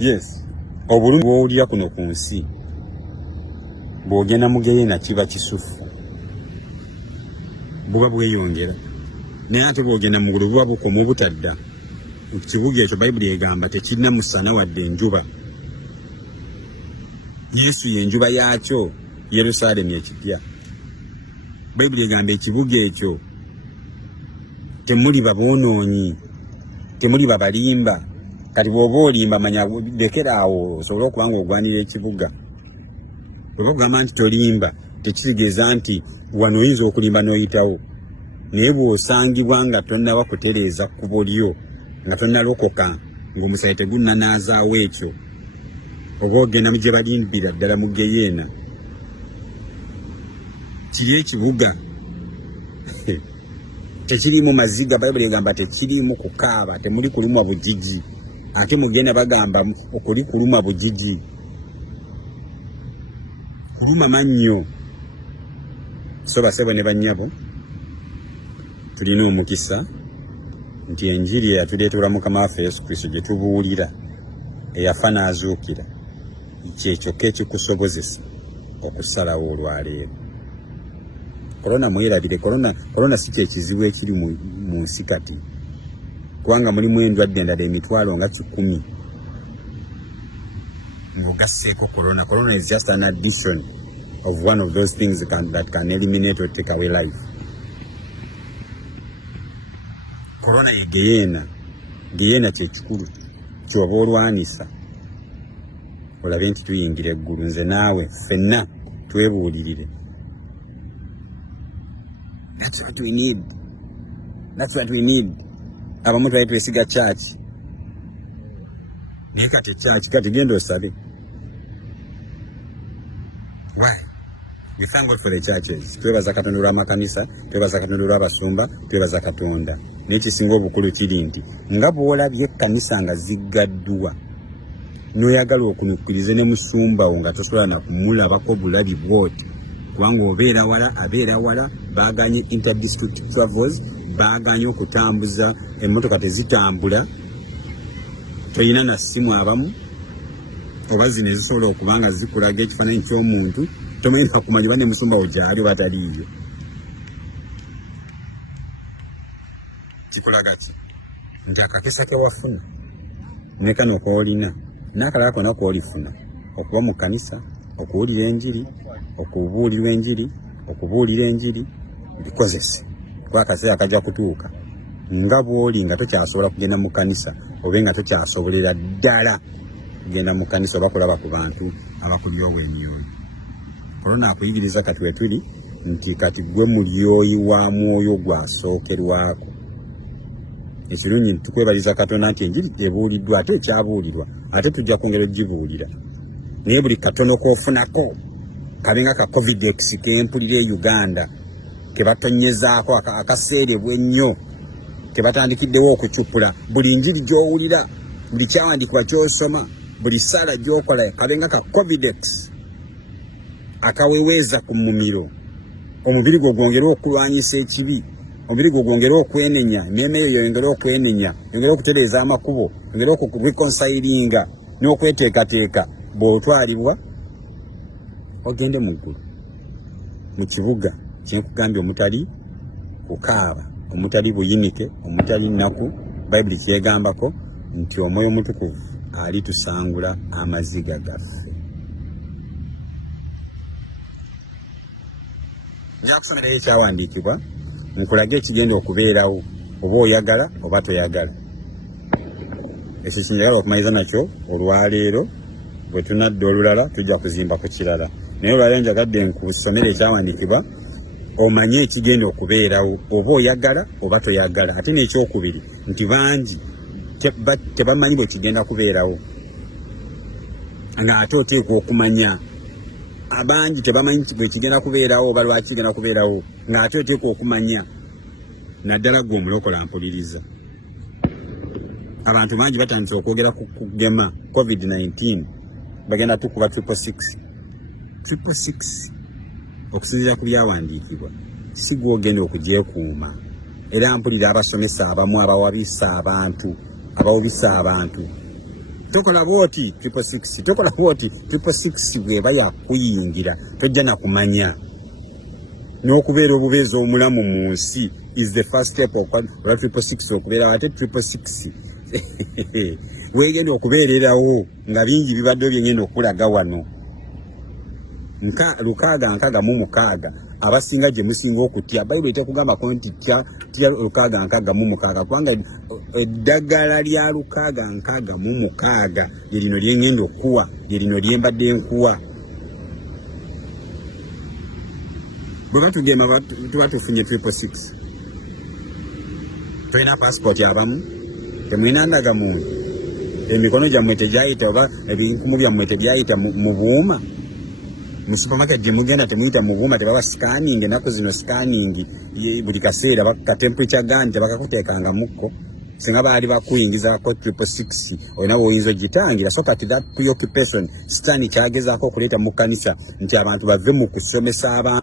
Yes. Obulungi bw'owulira kuno ku nsi bw'ogenda mu Geyeena kiba kisufu, buba bweyongera. Naye ate bw'ogenda mu ggulu buba bukoma obutadda. Mu kibuga ekyo Bayibuli egamba tekirina musana wadde enjuba. Yesu y'enjuba yaakyo, Yerusaalemi ekipya. Bayibuli egamba ekibuga ekyo temuli baboonoonyi, temuli babalimba. Kati bw'oba olimba manya lekeraawo osobole okuba ng'ogwanira ekibuga. Bw'oba ogamba nti tolimba tekitegeeza nti wano oyinza okulimba n'oyitawo. Naye bw'osangibwa nga tonnaba kutereeza kkubo lyo, nga tonnalokoka, ng'omusaayi tegunnanaazaawo ekyo, oba ogenda mu gye balimbira ddala mu Geyeena, kiri ekibuga tekirimu maziga. Bayibuli egamba tekirimu kukaaba, temuli kulumwa bugigi. Ate mugenda bagamba okuli kuluma bugigi, kuluma mannyo. So basebo ne bannyabo, tulina omukisa nti enjiri eyatuleetera Mukama waffe Yesu Kristo gye tubuulira, eyafa n'azuukira, kyekyo ekikusobozesa okusalawo olwaleero. Korona mwerabire. Korona si kyekizibu ekiri mu nsi kati, kubanga mulimu endwadde endala emitwalo nga 100 ng'ogasseeko korona. Corona is just an addition of one of those things that can eliminate or take away life. Corona ye Geyeena kyekikulu kyoba olwanisa olabe nti tuyingira eggulu. Nze naawe ffenna twebuulirire. That's what we need. That's what we need. Abamu twali twesiga church. Naye kati church kati genda osabe. Why? We thank God for the churches. Twebaza Katonda olw'amakanisa, twebaza Katonda olw'abasumba, twebaza Katonda. Naye kisinga obukulu kiri nti nga bw'olabye ekkanisa nga ziggaddwa, n'oyagala okunukkirize ne musumba wo nga tosobola na kumulabako bulabi bwoti, kubanga abeera wala, baaganye interdistrict travels, baaganye okutambuza emmotoka tezitambula, toyina na ssimu abamu, oba zino ezisobola okuba nga zikulaga ekifaananyi ky'omuntu, tomanyi kumanya bane musumba wo gyali oba taliiyo. Kikulaga ki? Nti akakisa ke wafuna ne kano koolina n'akalala konna koolifuna okuba mu kkanisa, okuwulira enjiri, okubuulira enjiri, bikozese. Kuba akaseera kajja kutuuka nga bw'oli nga tokyasobola kugenda mu kkanisa, oba nga tokyasobolera ddala kugenda mu kkanisa oba kulaba ku bantu abakulya obwenyoyi. Korona akuyigiriza kati we tuli nti kati gwe mulyoyi wa mwoyo gwasookerwako. Ekirungi tukwebaliza Katonda nti enjiri ebuuliddwa ate ekyabuulirwa ate tujja kwongera ogibuulira. Naye buli katono k'ofunako kabenga ka Covidex kempulira e Uganda ke batonyezaako akaseerebwa ennyo ke batandikiddewo okucupula, buli njiri gy'owulira, buli kyawandiikibwa ky'osoma, buli ssaala gy'okola kabenga ka Covidex akaweweeza ku mumiro, omubiri gwo gwongere okulwanyisa ekibi, omubiri gwo gwongere okwenenya, emmeeme yo yongere okwenenya, yongere okutereeza amakubo, yongere okureconsilinga n'okweteekateeka. Bw'otwalibwa ogende mu ggulu, mu kibuga kyenkugambye, omutali kukaaba, omutali buyinike, omutali nnaku. Bayibuli kyegambako nti Omwoyo Omutukuvu alitusangula amaziga gaffe. Njakusoma naye ekyawandiikibwa nkulage ekigenda okubeerawo, oba oyagala oba toyagala. Ekyo kinjagala okumaliza nakyo olwaleero. Bwe tunadda olulala tujja kuzimba ku kirala, naye olwaleero njagadde nkusomere ekyawandiikibwa omanye ekigenda okubeerawo, oba oyagala oba toyagala. Ate n'ekyokubiri nti bangi tebamanyi bwe kigenda kubeerawo, ng'ate oteekwa okumanya. Abangi tebamanyi bwe kigenda kubeerawo oba lwaki kigenda kubeerawo, ng'ate oteekwa okumanya. Naddala gwe omulokola mpuliriza. Abantu bangi batandise okwogera ku kugema COVID-19, bagenda tukuba 666 okusinziira ku byawandiikibwa. Si gwe ogenda okugyekuuma. Era mpulira abasomesa abamu abawabisa abantu tokola bwoti 666 tokola bwoti 666 bweba yakuyingira tojja na kumanya n'okubeera obubeezi omulamu mu nsi is the first step of 666 okubeera ate 666 weegenda okubeererawo nga bingi bibadde byengenda okulaga wano 666 abasinga gye musinga okutya bayibuli tekugamba ko nti tya 666 kubanga eddagala lya 666 lye lino lyengenda okuwa lye lino lyembadde nkuwa bwe batugema tuba tufunye 666 tulina passport abamu temulina ndagamuntu emikono gyammwe tegyayita oba ebinkumu byammwe tebyayita mu buuma mu supermarket gye mugenda temuyita mu buuma tebaba scanning ennaku zino scanning buli kaseera bakatemperature gani tebakakuteekanga mukko singa baali bakuyingizaako 666 olina bwoyinza ogitangira so kati that preoccupation sitani kyagezaako okuleeta mu kkanisa nti abantu bave mu kusomesa abantu